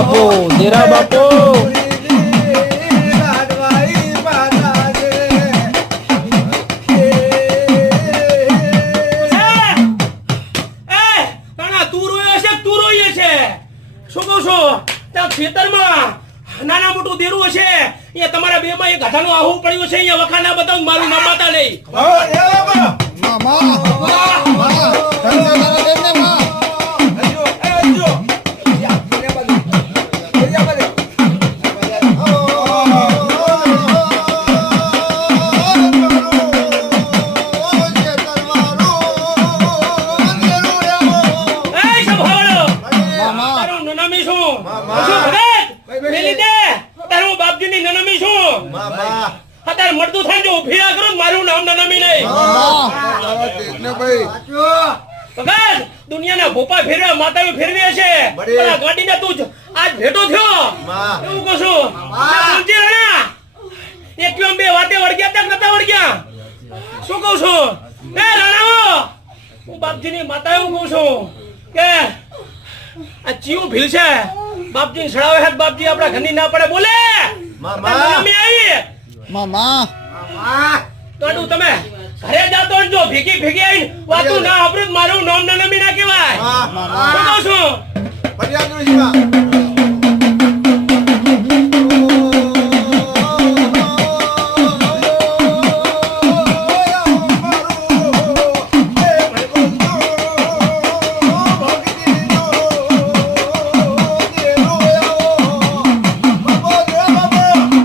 બાપુ દેરા બાપુ નાના મોટું દેરું હશે એ તમારા બે માં એક હજારનું આવું પડ્યું છે અહીંયા વખાના બતાવું મારું નામ માતા નહીં મળતું થાય જો ફેરા કરો મારું નામ નનામી નહીં દુનિયાના ભોપા ફેરવ્યા માતાઓ ફેરવી હશે પણ આ ગાડીને તું આજ ભેટો થયો એવું કહું છું સમજે ને એકમ બે વાતે વળગ્યા તક નતા વળગ્યા શું કહું છું એ રાણાઓ હું બાપજીની માતા એવું કહું છું કે આ ચીયું ભીલ છે બાપજી સડાવે હાથ બાપજી આપણા ઘરની ના પડે બોલે નનામી આવી મામા તોડું તમે ઘરે જાતો જો ભેગી ભેગી આવીને વાતું ના આપણે મારું નામ નનામી ના કહેવાય શું કહું છું ફરિયાદ